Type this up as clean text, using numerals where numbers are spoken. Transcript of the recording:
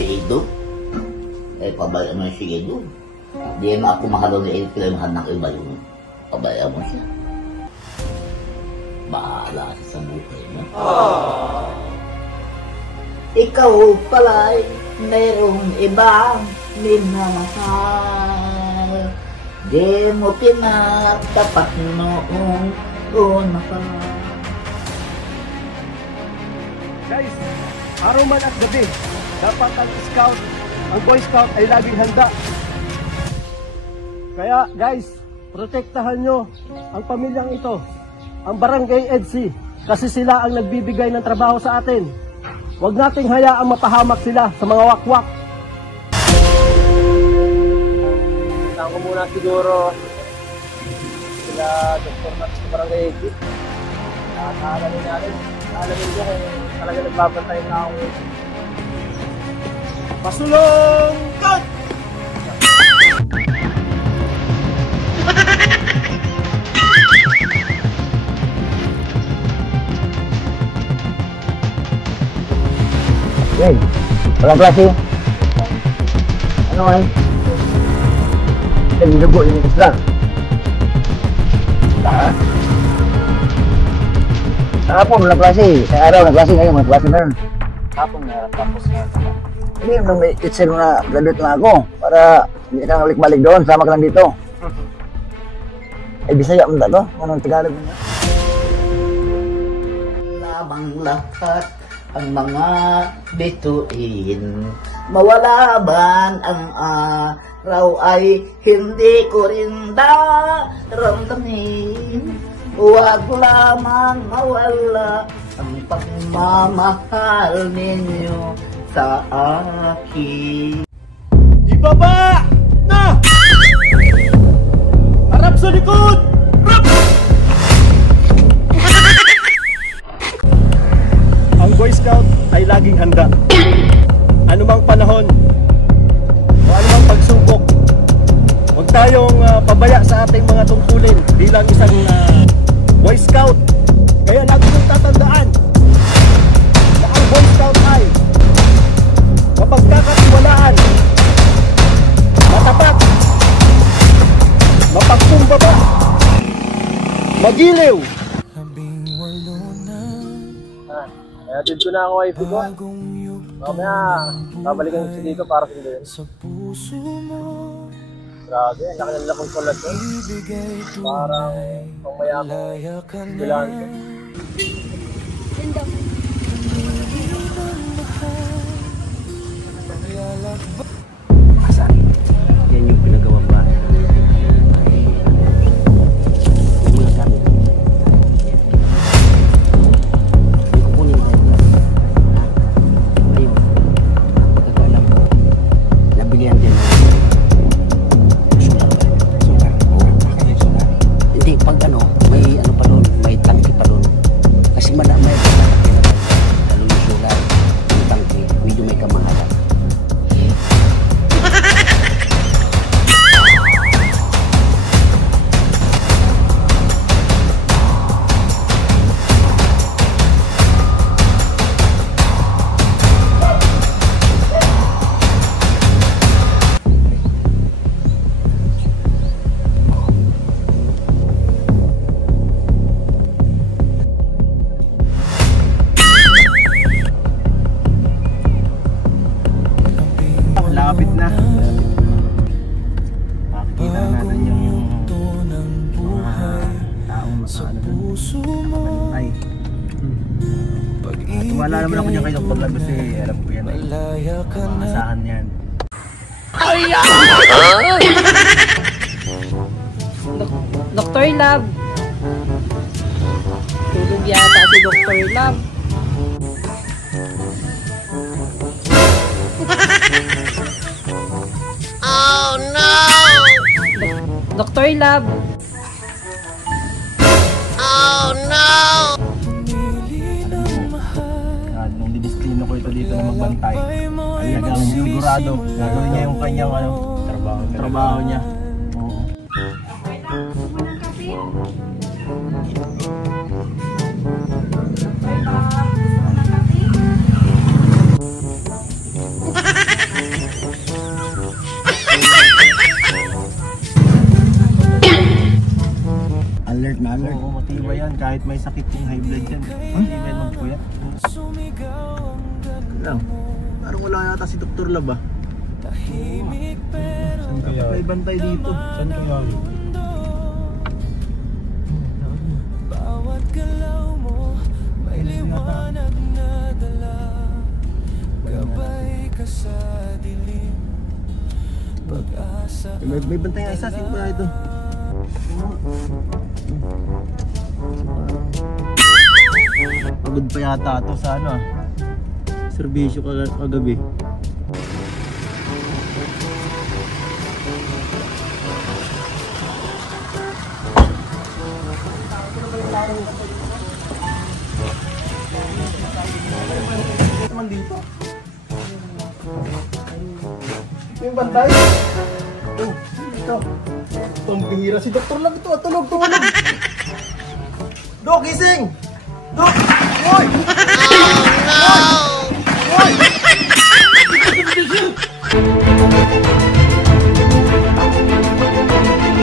Ido? Pabayaan mo si Ido. Di mo ako mahalo na mahal ng iba yun. Pabayaan mo siya. Bahala siya sa buhay mo. Ikaw pala'y mayroong ibang minamahal. Di mo pinatapat noong una pa. Guys, araw man at gabi, dapat ang scout, ang boy scout ay laging handa. Kaya guys, protektahan nyo ang pamilyang ito, ang Barangay EDSI, kasi sila ang nagbibigay ng trabaho sa atin. Huwag nating hayaang mapahamak sila sa mga wakwak. Puntaan ko muna siguro sila Dr. Max sa Barangay EDSI. Alamin natin. Alamin ko kung talaga nagbabantay na ako. Pasulong cut! Hey, walang klase. Ano ay? Nagdugo yung isla. Kahapon walang klase. Sa araw walang klase, ngayon walang klase na. Kapon na tapos na. Hindi nung may teacher na graduate na ako para hindi ka balik-balik doon, sama ka lang dito. Ay, Bisaya mo na to? Anong Tagalog mo na? Lamang lahat ang mga bituin, mawala man ang araw ay hindi ko rin daramdamin. Huwag lamang mawala ang pagmamahal ninyo sa akin. Ibaba na! Harap sa likod! Ang Boy Scout ay laging handa. Anumang panahon o anumang pagsubok, huwag tayong pabaya sa ating mga tungkulin bilang isang Boy Scout. Kaya lagi kong tatandaan na ang Boy Scout ay mapagkakatiwalaan, matapat, mapagkumbaba, magiliw. Ayatid ko na ang wife ko. Mamaya, babalikan ko siya dito para sinduin. Grabe, nakalala kong kulat ko. Parang pangmaya ko bilang ko. Asan? Yan yung pinagawang ba? Yung mga gamit. May kukunin tayo ba? Ayun. Pagkakalam ko, nabigyan din ng sugar. Sugar? Oo, bakit yung sugar? Hindi, pag ano, may ano pa doon, may tangki pa doon. Kasi may pagkakaki na tayo. Lalo yung sugar, yung tangki, medyo may kamahalan. Lapit na. Makikita natin yung taong nakabantay. At wala naman ako dyan kay Dr. Lab kasi alam ko yan. Maasahan yan. Dr. Lab. Tulog yata si Dr. Lab. Oh no! Dr. Lab. Oh no! Nung didisklino ko ito dito na magbantay, ay gagawin sigurado. Gagawin niya yung kanyang trabaho niya. Oo. hazard. Oo, matibay yan. Kahit may sakit yung high blood yan. Matibay lang po yan. Lang. Parang wala yata si Dr. Lab ah. Saan kaya? May bantay dito. Saan kaya? May liwanag na dala, gabay ka sa dilim, pag-asa. May bantay nga isa, sino ba ito? Pagod pa yata ito sa ano ah. Serbisyo kagabi. Naman dito. Yung bantay. Oh, ito. Itong bihira si Dr. Lab ito. Tulog. Dok, gising! Dok! Uy!